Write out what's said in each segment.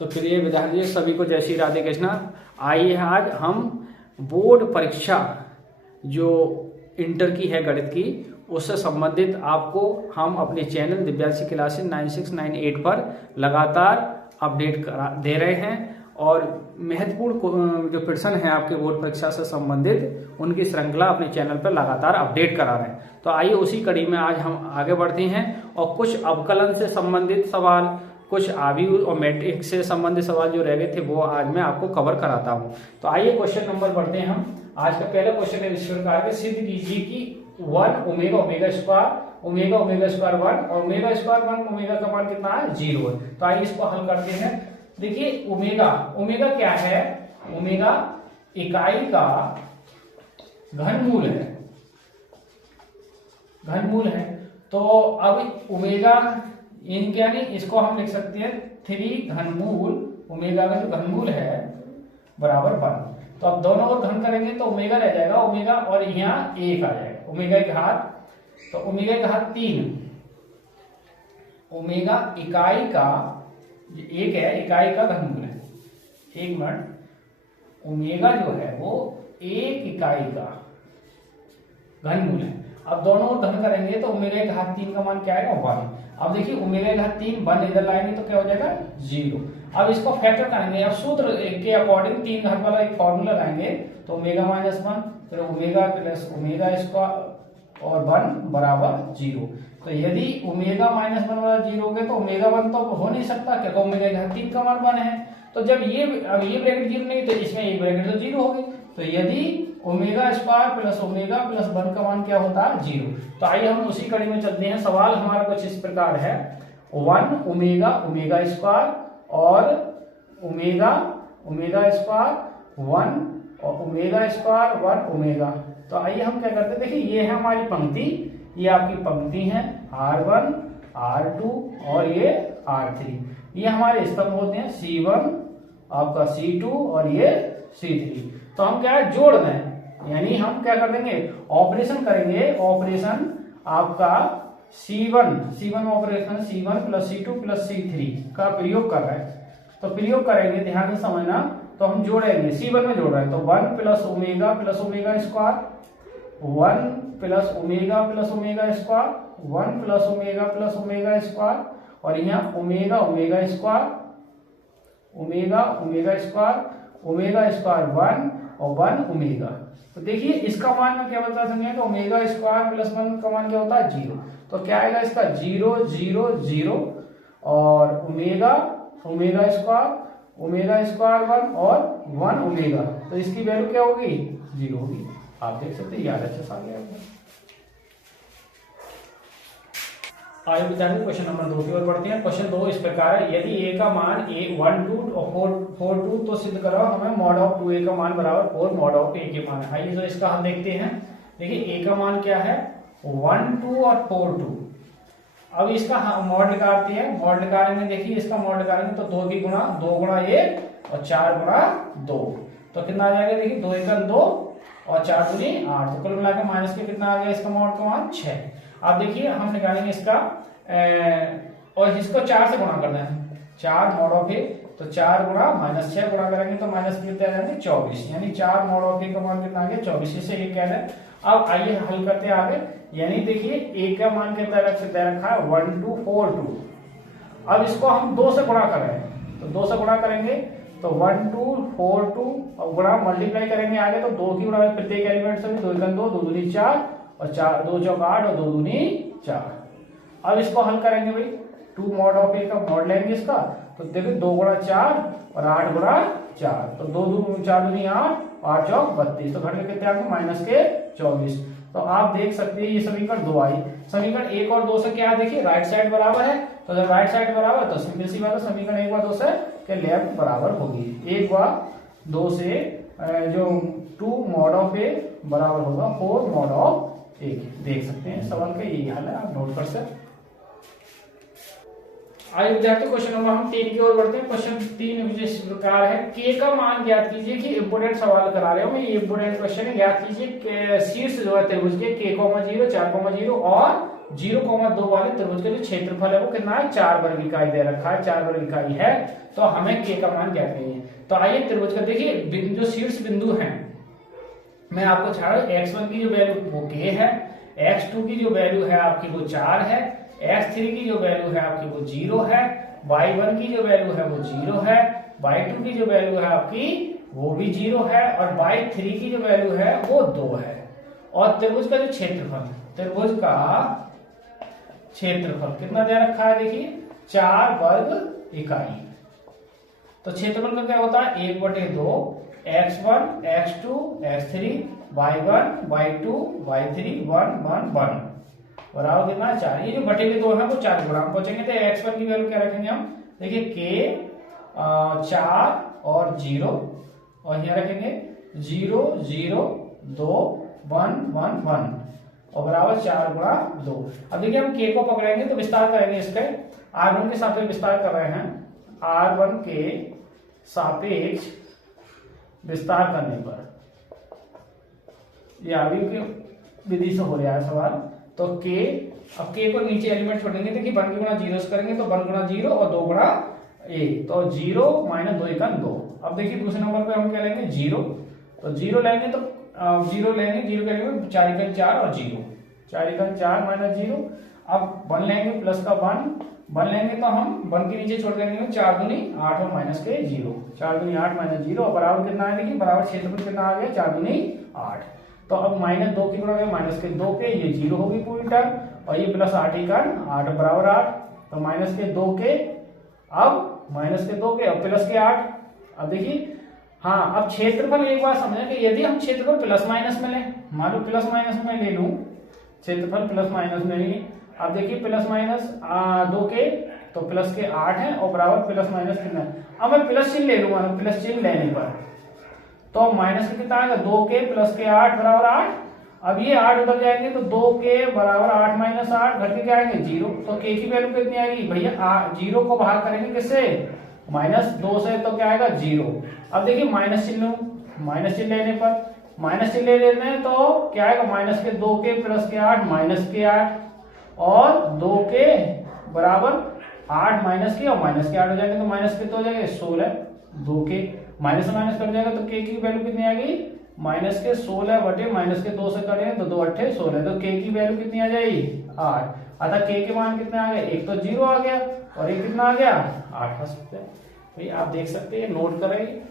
तो प्रिय विद्यार्थी सभी को जय श्री राधे कृष्णा। आइए आज हम बोर्ड परीक्षा जो इंटर की है गणित की, उससे संबंधित आपको हम अपने चैनल दिव्यासी क्लासेस 9698 पर लगातार अपडेट दे रहे हैं और महत्वपूर्ण जो प्रश्न है आपके बोर्ड परीक्षा से संबंधित उनकी श्रृंखला अपने चैनल पर लगातार अपडेट करा रहे हैं। तो आइए उसी कड़ी में आज हम आगे बढ़ते हैं और कुछ अवकलन से संबंधित सवाल, कुछ आव्यूह और मैट्रिक्स से संबंधित सवाल जो रह गए थे वो आज मैं आपको कवर कराता हूं। तो आइए क्वेश्चन नंबर बढ़ते हैं हम। आज का पहला क्वेश्चन है इस प्रकार के, सिद्ध कीजिए कि 1 ओमेगा ओमेगा स्क्वायर 1 और ओमेगा स्क्वायर 1 ओमेगा का मान कितना है 0 है। तो आइए इसको हल करते हैं। देखिए ओमेगा क्या है, ओमेगा इकाई का घनमूल है। तो अब ओमेगा क्या नहीं, इसको हम लिख सकते हैं 3 घनमूल, ओमेगा का जो घनमूल है बराबर 1। तो अब दोनों को घन करेंगे तो ओमेगा रह जाएगा, ओमेगा और यहाँ 1 आ जाएगा, ओमेगा के घात, तो ओमेगा के घात 3। ओमेगा इकाई का 1 है, इकाई का घनमूल है। एक मिनट, ओमेगा जो है वो 1 इकाई का घनमूल है। अब दोनों को घन करेंगे तो ओमेगा के घात 3 का मान क्या आएगा 1। अब देखिए ओमेगा के घात 3 1 इधर लाएंगे तो क्या हो जाएगा 0। अब इसको फैक्टर करेंगे, अब सूत्र के अकॉर्डिंग 3 घात वाला एक फॉर्मूला लाएंगे तो ओमेगा माइनस 1 फिर ओमेगा प्लस ओमेगा स्क्वायर और 1 बराबर 0। तो यदि ओमेगा माइनस 1 वाला 0 हो गया तो ओमेगा 1 तो हो नहीं सकता क्योंकि ओमेगा के घात 3 का मान 1 है। तो जब ये ब्रैकेट 0 नहीं तो इसमें ये ब्रैकेट तो 0 हो गई। तो यदि omega square plus omega plus 1 का मान क्या होता है 0। तो आइए हम उसी कड़ी में चलते हैं। सवाल हमारा कुछ इस प्रकार है, 1 ओमेगा ओमेगा स्क्वायर और ओमेगा स्क्वायर 1 और ओमेगा स्क्वायर 1 ओमेगा। तो आइए हम क्या करते हैं, देखिए ये है हमारी पंक्ति, ये आपकी पंक्ति है R1 R2 और ये R3, ये हमारे स्तंभ होते हैं C1 आपका C2 और ये C3। तो हम क्या है जोड़ दें, यानी हम क्या कर देंगे ऑपरेशन करेंगे, ऑपरेशन आपका C1 operation C1 plus C2 plus C3 का प्रयोग कर रहे हैं। तो प्रयोग करेंगे, ध्यान से समझना। तो हम जोड़ेंगे, C1 में जोड़ रहे हैं तो 1 plus omega square, 1 plus omega square, 1 plus omega square और यहाँ ओमेगा स्क्वायर, ओमेगा स्क्वायर 1 और 1 ओमेगा। तो देखिए इसका मान में क्या बता सकते हैं, तो ओमेगा स्क्वायर प्लस 1 का मान क्या होता है 0। तो क्या आएगा इसका 0 0 0 और ओमेगा स्क्वायर 1 और 1 ओमेगा। तो इसकी वैल्यू क्या होगी 0 होगी। आप देख सकते हैं याद अच्छे से आ गया। आइए विद्यार्थी क्वेश्चन नंबर 2 की ओर बढ़ते हैं। क्वेश्चन 2 इस प्रकार है, यदि a का मान 1 2 और 4 2 तो सिद्ध करो हमें मॉड ऑफ 2a का मान बराबर 4 मॉड ऑफ a के मान। आइए तो इसका हम देखते हैं। देखिए a का मान क्या है 1 2 और 4 2। अब इसका मॉड निकालते हैं, मॉड निकालेंगे, देखिए इसका मॉड निकालेंगे तो 2 की गुणा 2 गुणा 1 और 4 गुणा 2 तो कितना आ जाएगा, देखिए 2 1 2 और 4 दूनी 8। तो कुल मिला के माइनस के कितना आ गया इसका मॉड का मान 6। अब देखिए हम निकालेंगे इसका और इसको 4 से गुणा करना है, 4 मॉड ऑफ ए, तो 4 गुणा माइनस 6 गुणा करेंगे तो माइनस कितने आ जाएंगे 24, यानी 4 मॉड ऑफ ए का मान कितना आ गया 24। इसे ये कह रहे हैं। अब आइए हल करते हैं आगे, यानी देखिए ए का मान कितना रखा है 1 2 4 2। अब इसको हम 2 से गुणा कर रहे हैं तो 2 से गुणा करेंगे तो 1 2 4 2 और गुणा मल्टीप्लाई करेंगे आगे तो 2 की गुणा प्रत्येक एलिमेंट से 2 1 2 2 दूनी 4 और 4 2 चौक 8 और 2 दूनी 4। अब इसको हल करेंगे भाई, 2 मॉड ऑफ ए का मॉड लेंगे इसका तो देखिए 2 गुणा 4 और 8 गुणा 4 तो 2 2 4 दूनी 8 8 चौक 32 तो घट के कितने आगे माइनस के 24। तो आप देख सकते हैं ये समीकरण 2 आई। समीकरण 1 और 2 से क्या है, देखिए राइट साइड बराबर है, तो जब राइट साइड बराबर तो सिंपल सी बात है समीकरण 1 व 2 से के लेफ्ट बराबर होगी। 1 व 2 से जो 2 मॉड ऑफ ए बराबर होगा 4 मॉड ऑफ ए। देख सकते हैं सवाल का यही हाल है, आप नोट कर सकते। आइए विद्यार्थी क्वेश्चन नंबर हम 3 की ओर बढ़ते हैं। क्वेश्चन 3 इस प्रकार है, के का मान ज्ञात कीजिए कि इंपोर्टेंट सवाल करा रहे हो मैं, ये इंपोर्टेंट क्वेश्चन है। ज्ञात कीजिए शीर्ष जो है त्रिभुज के k, 0 4, 0 और 0,2 वाले त्रिभुज का जो क्षेत्रफल है वो कितना है, 4 वर्ग इकाई दे रखा है, 4 वर्ग इकाई है। तो हमें के का मान क्या चाहिए। तो आइए त्रिभुज का देखिए जो शीर्ष बिंदु है मैं आपको छाड़, x1 की जो वैल्यू वो k है, x2 की जो वैल्यू है आपकी वो 4 है, x3 की जो वैल्यू है आपकी वो 0 है, y1 की जो वैल्यू है वो 0 है, y2 की जो वैल्यू है आपकी वो भी 0 है और y3 की जो वैल्यू है वो 2 है। और त्रिभुज का जो क्षेत्रफल, त्रिभुज का क्षेत्रफल कितना दे रखा है, देखिए 4 वर्ग इकाई। तो क्षेत्रफल का क्या होता है, 1/2 x1 x2 x3 y1 y2 y3 1 1 1 बराबर कितना 4। ये जो बटे हुए 2 है वो 4 गुणा पहुंचेंगे। तो x1 की वैल्यू क्या रखेंगे हम, देखिए k 4 और 0 और यहाँ रखेंगे 0 0 2 1 1 1 और बराबर 4 गुणा 2। अब देखिए हम k को पकड़ेंगे तो विस्तार करेंगे, इसके r1 के सापेक्ष विस्तार कर रहे हैं, r1 के सापेक्ष विस्तार करने पर ये आगे की विधि से हो रहा है सवाल। तो k, अब k को नीचे एलिमेंट छोड़ेंगे, देखिए 1 की गुणा 0 से करेंगे तो 1 गुणा 0 और 2 गुणा 1 तो 0 माइनस 2 1 2। अब देखिए दूसरे नंबर पे हम क्या लेंगे 0, तो 0 लेंगे तो 0 लेंगे, 0 के लिए 4 1 4 और 0, 4 1 4 माइनस 0। अब 1 लेंगे प्लस का 1 लेंगे तो हम 1 के नीचे छोड़ देंगे 4 दूनी 8 और माइनस के 0, 4 दूनी 8 माइनस 0 और बराबर कितना है, देखिए बराबर क्षेत्रफल कितना आ गया 4 दूनी 8। तो अब माइनस 2 की गुणा करें माइनस के 2 के, ये 0 होगी पूरी टर्म और ये प्लस 8 1 8 बराबर 8। तो माइनस के 2 के, अब माइनस के 2 के और प्लस के 8। अब देखिए हाँ, अब क्षेत्रफल एक बार समझें कि यदि हम क्षेत्रफल प्लस माइनस में लें, मान लो प्लस माइनस में ले लूं, क्षेत्रफल प्लस माइनस में लें, अब देखिए प्लस माइनस 2 के तो प्लस के 8 है और बराबर प्लस माइनस कितना है। अब मैं प्लस चिन्ह ले लूंगा, प्लस चिन्ह लेने पर तो माइनस का कितना आएगा 2 के प्लस के 8 बराबर 8। अब ये 8 उधर जाएंगे तो 2 के बराबर 8 माइनस 8 घर के क्या आएंगे 0। तो के की वैल्यू कितनी आएगी भैया, 0 को भाग करेंगे किससे, माइनस 2 से, तो क्या आएगा 0। अब देखिए माइनस चिन्ह, माइनस चिन्ह लेने पर, माइनस चिन्ह ले लेते हैं तो क्या आएगा माइनस के 2 के प्लस के 8 माइनस के 8 और 2 के बराबर 8 माइनस के और माइनस के 8 हो जाएंगे तो माइनस के तो हो जाएगा 16, 2 के माइनस माइनस कर जाएगा तो के की वैल्यू कितनी आ गई माइनस के 16 बटे माइनस के 2 से करें तो 2 8 16, तो के की वैल्यू कितनी आ जाएगी 8। अतः के के मान कितने आ गए, एक तो 0 आ गया और एक कितना आ गया 8 आ सकते हैं। भाई आप देख सकते हैं, नोट करें।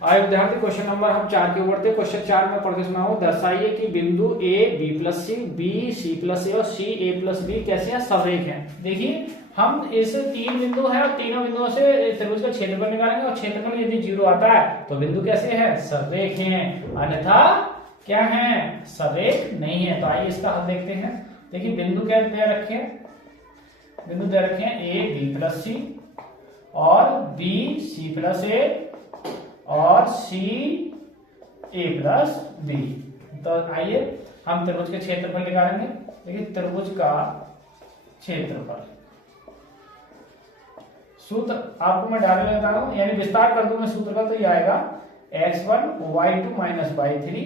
आइए विद्यार्थी क्वेश्चन नंबर हम 4 के ऊपर थे। क्वेश्चन 4 में पढ़ के सुनाओ, दर्शाइए कि बिंदु A B plus C, B C plus A और सी ए प्लस बी कैसे हैं, सवरेख हैं। देखिए हम इस 3 बिंदु है और तीनों बिंदुओं से त्रिभुज का क्षेत्रफल निकालेंगे और क्षेत्रफल यदि 0 आता है तो बिंदु कैसे है, सवरेख हैं, अन्यथा क्या है, सवरेख नहीं है। तो आइए इसका हल देखते हैं। देखिए बिंदु क्या दे रखे हैं, बिंदु दे रखे हैं ए बी प्लस सी और बी सी प्लस ए और सी ए प्लस बी। तो आइए हम त्रिभुज के क्षेत्रफल निकालेंगे। देखिए त्रिभुज का क्षेत्रफल सूत्र आपको मैं डालने लगा हूं, यानी विस्तार कर दूं मैं सूत्र का, तो ये आएगा x1 y2 माइनस y3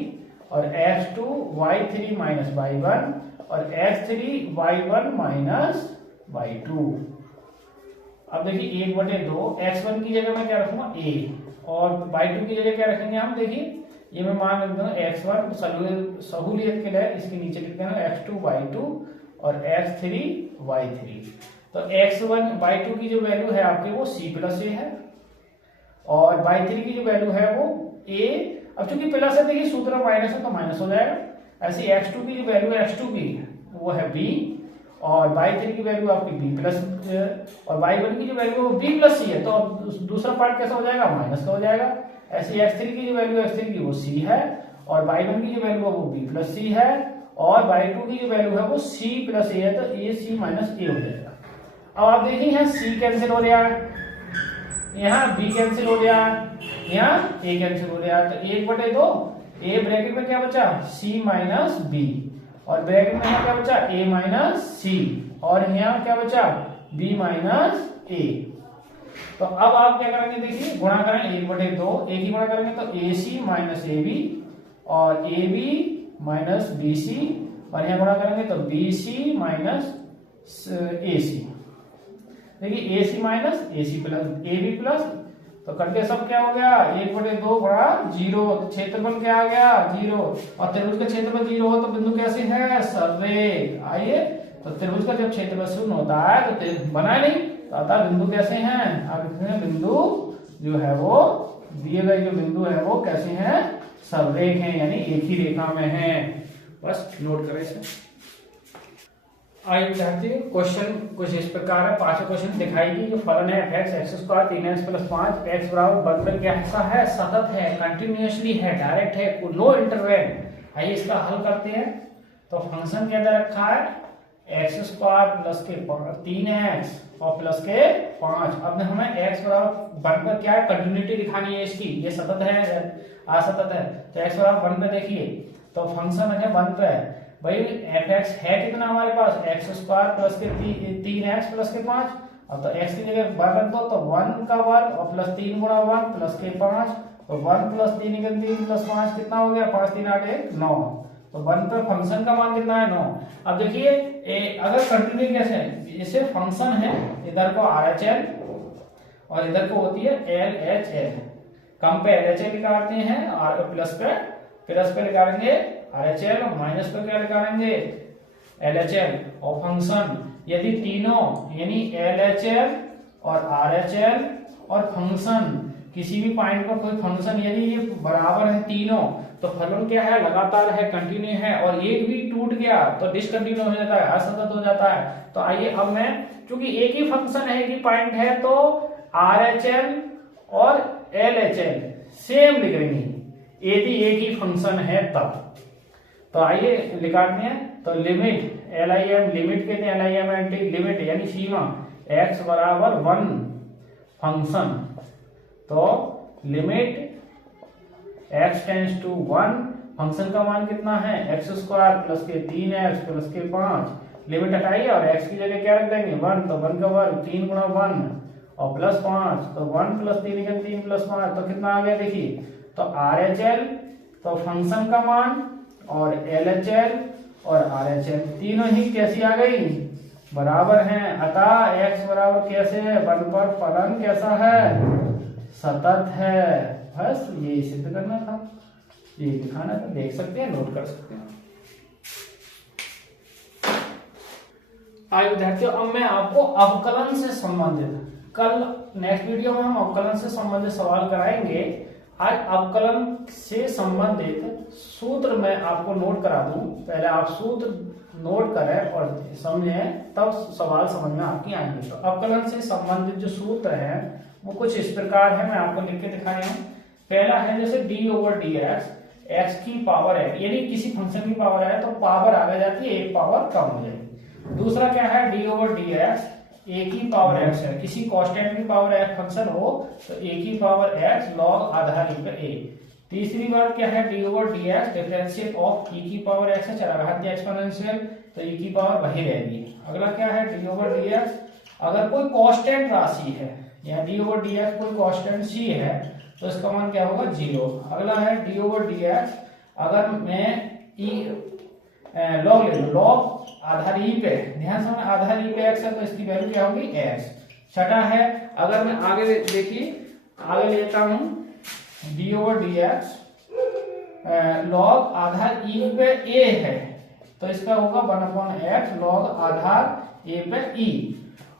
और x2 y3 माइनस y1 और x3 y1 माइनस y2। अब देखिए 1/2 x1 की जगह मैं क्या रखूंगा a और y2 की जगह क्या रखेंगे हम, देखिए ये मैं मान लेता हूँ x1 सहूलियत के लिए इसके नीचे लिखते हैं x2 y2 और x3 y3। तो x1 y2 की जो वैल्यू है आपके वो c प्लस ए है और y3 की जो वैल्यू है वो a। अब चूंकि प्लस है देखिए सूत्र माइनस है तो माइनस हो जाएगा। ऐसे x2 की जो वैल्यू है x2 की वो है b और y3 की वैल्यू आपकी b प्लस और y1 की जो वैल्यू है वो b प्लस सी है, तो दूसरा पार्ट कैसा हो जाएगा, माइनस का हो जाएगा। ऐसे x3 की जो वैल्यू x3 की वो c है और y1 की जो वैल्यू है वो b प्लस सी है और y2 की जो वैल्यू है वो c प्लस ए है, तो ये c माइनस ए हो जाएगा। अब आप देखिए यहाँ c कैंसिल हो रहा है, यहाँ b कैंसिल हो रहा है, यहाँ a कैंसिल हो रहा है, तो 1/2 a ब्रैकेट में क्या बचा c माइनस b और ब्रैकेट में यहाँ क्या बचा a माइनस c और यहाँ क्या बचा b माइनस a। तो अब आप क्या करेंगे, देखिए गुणा करें 1/2, a की गुणा करेंगे तो ac माइनस ab और a b minus b c, और यहाँ गुणा करेंगे तो B C minus A C. देखिए A C minus A C plus A B plus, तो करके सब क्या हो गया 1/2 गुणा 0, क्षेत्रफल क्या आ गया 0, और त्रिभुज का क्षेत्रफल 0 हो तो बिंदु कैसे है सर्रेख। आइए तो त्रिभुज का जब क्षेत्रफल 0 होता है तो बना नहीं, तो अतः बिंदु कैसे हैं, अब इसमें बिंदु जो है वो दिए गए जो बिंदु है वो कैसे हैं सर्रेख हैं, यानी एक ही रेखा में हैं। बस नोट करें इसे। आइए विद्यार्थियों क्वेश्चन कुछ इस प्रकार है। 5 क्वेश्चन दिखाई कि जो फलन है fx x² 3x + 5 x बराबर 1 क्या ऐसा है, सतत है, कंटिन्यूअसली है, डायरेक्ट है, नो इंटरवल। आइए इसका हल करते हैं। तो फंक्शन क्या दे रखा है x² + के 3x और प्लस के 5। अब हमें x बराबर 1 पर क्या है कंटिन्यूटी दिखानी है इसकी, ये सतत है असतत है, तो x बराबर 1 पे देखिए तो फंक्शन है 1 पे भाई fx है कितना हमारे पास x² + के 3x + के 5। अब तो x की जगह 1 रख दो तो 1 का वर्ग और प्लस 3 गुणा 1 प्लस के 5, तो 1 + 3 = 3 + 5 कितना हो गया 5 3 8 1 9, तो 1 पर फंक्शन का मान कितना है 9। अब देखिए अगर कंटिन्यू कैसे है, जैसे फंक्शन है इधर को RHL और इधर को होती है LHL, कम पे LHL निकालते हैं और प्लस पे निकालेंगे RHL और माइनस पे क्या निकालेंगे LHL। और फंक्शन यदि तीनों यानी LHL और RHL और फंक्शन किसी भी पॉइंट पर कोई फंक्शन यदि ये बराबर है तीनों, तो फलन क्या है लगातार है, कंटिन्यू है, और एक भी टूट गया तो डिसकंटिन्यू हो जाता है, असतत हो जाता है। तो आइए अब मैं चूंकि एक ही फंक्शन है एक ही पॉइंट है तो RHL और LHL सेम लिख रही है यदि एक ही फंक्शन है तब। तो आइए निकालते हैं। तो लिमिट LIM लिमिट कहते हैं, LIM एंटी लिमिट यानी सीमा x बराबर 1 फंक्शन, तो limit x tends to 1 function का मान कितना है x² + के 3x + के 5, लिमिट हटाइए और x की जगह क्या रख देंगे 1, तो 1 का वर्ग 3 गुणा 1 और प्लस 5, तो 1 + 3 = 3 + 5, तो कितना आ गया देखिए। तो RHL तो फंक्शन का मान और LHL और RHL तीनों ही कैसी आ गई बराबर हैं, अतः x बराबर कैसे है 1 पर फलन कैसा है सतत है। बस ये सिद्ध करना था, ये दिखाना था, देख सकते हैं नोट कर सकते हैं। आइए विद्यार्थियों अब मैं आपको अवकलन से संबंधित, कल नेक्स्ट वीडियो में हम अवकलन से संबंधित सवाल कराएंगे। आज अवकलन से संबंधित सूत्र मैं आपको नोट करा दूं, पहले आप सूत्र नोट करें और समझें तब सवाल समझ में आपकी आएंगे। तो अवकलन से संबंधित जो सूत्र है वो कुछ इस प्रकार है, मैं आपको लिख के दिखाया हूं। पहला है जैसे d/dx x की पावर है, यानी किसी फंक्शन की पावर है तो पावर आगे जाती है एक पावर कम हो जाएगी। दूसरा क्या है d/dx a की पावर x है, किसी कांस्टेंट की पावर x फंक्शन हो तो a की पावर x log आधार e पर a। तीसरी बात क्या है d/dx डिफरेंशियल ऑफ e की पावर x है, चरघातीय एक्सपोनेंशियल, तो e की पावर वही रहेगी। अगला क्या है d/dx अगर कोई कांस्टेंट राशि है या d/dx कोई कांस्टेंट c है तो इसका मान क्या होगा 0। अगला है d/dx अगर मैं लॉग ले लो, लॉग आधार ई पे, ध्यान से आधार ई पे x है तो इसकी वैल्यू क्या होगी x। छठा है अगर मैं आगे देखिए आगे लेता हूं d/dx लॉग आधार ई पे a है तो इसका होगा 1/x लॉग आधार a पे e।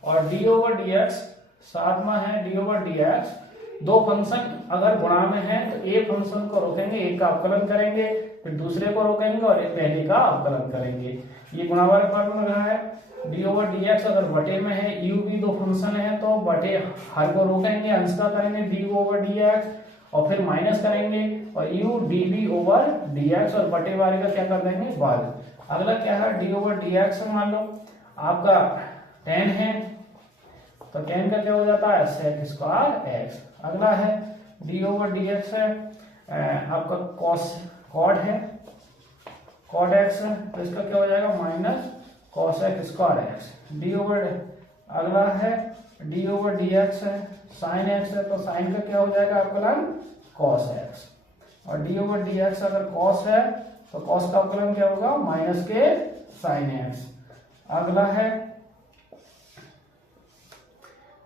और d/dx सातवां है d/dx दो फंक्शन अगर गुणा में है तो एक फंक्शन को रोकेंगे, एक का अवकलन करेंगे, फिर दूसरे को रोकेंगे और एक पहले का अवकलन करेंगे। ये गुणावार फॉर्मूला रहा है। d/dx अगर बटे में है u भी दो फंक्शन है तो बटे हर को रोकेंगे, अंश का करेंगे d/dx और फिर माइनस करेंगे और u dv/dx और बटे वाले का क्या कर देंगे वर्ग। अगला क्या है d/dx मान लो आपका 10 है तो 10 का क्या हो जाता है sec² x। अगला है d/dx है आपका cos है cot x है तो इसका क्या हो जाएगा माइनस cosec² x। अगला है d/dx है sin x है तो sin का क्या हो जाएगा अवकलन cos x। और डी ओवर डी एक्स अगर कॉस है तो कॉस का अवकलन क्या होगा, माइनस के साइन एक्स। अगला है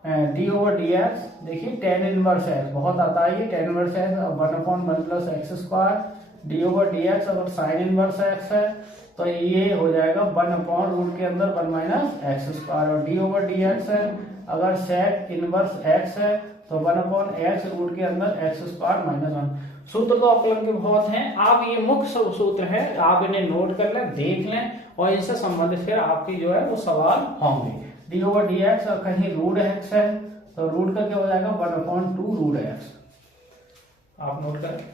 डी ओवर डी एक्स, देखिए टेन इनवर्स एक्स बहुत आता है ये, tan inverse x 1/1 plus x square. D over D x अगर साइन इनवर्स एक्स है तो ये हो जाएगा 1/रूट के अंदर 1 माइनस एक्स स्क्वायर। और डी ओवर डी एक्स है अगर सेक इनवर्स एक्स है तो 1/x रूट के अंदर एक्स स्क्वायर माइनस 1। सूत्र तो अवकलन के बहुत हैं, आप ये मुख्य सूत्र है, आप इन्हें नोट कर लें, देख लें और इनसे संबंधित फिर आपकी जो है वो सवाल होंगे। डी ओवर डी एक्स और कहीं रूट एक्स है तो रूट का क्या हो जाएगा 1/2 रूट एक्स, आप नोट करें।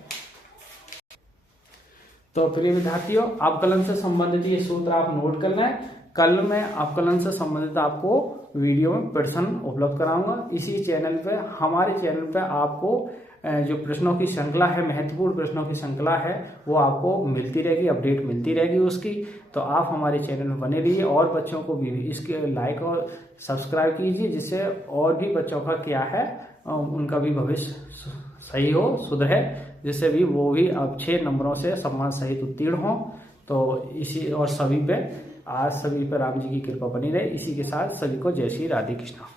तो प्रिय विद्यार्थियों, अवकलन से संबंधित ये सूत्र आप नोट कर लें। कल मैं अवकलन से संबंधित आपको वीडियो में प्रश्न उपलब्ध कराऊंगा इसी चैनल पे। हमारे चैनल पे आपको जो प्रश्नों की श्रृंखला है, महत्वपूर्ण प्रश्नों की श्रृंखला है, वो आपको मिलती रहेगी, अपडेट मिलती रहेगी उसकी। तो आप हमारे चैनल में बने रहिए और बच्चों को भी इसके लाइक और सब्सक्राइब कीजिए, जिससे और भी बच्चों का क्या है उनका भी भविष्य सही हो, सुधरे, जिससे भी वो भी अच्छे नंबरों से सम्मान सहित उत्तीर्ण हो। तो इसी और सभी पे आज सभी पर राम जी की कृपा बनी रहे। इसी के साथ सभी को जय श्री राधे कृष्णा।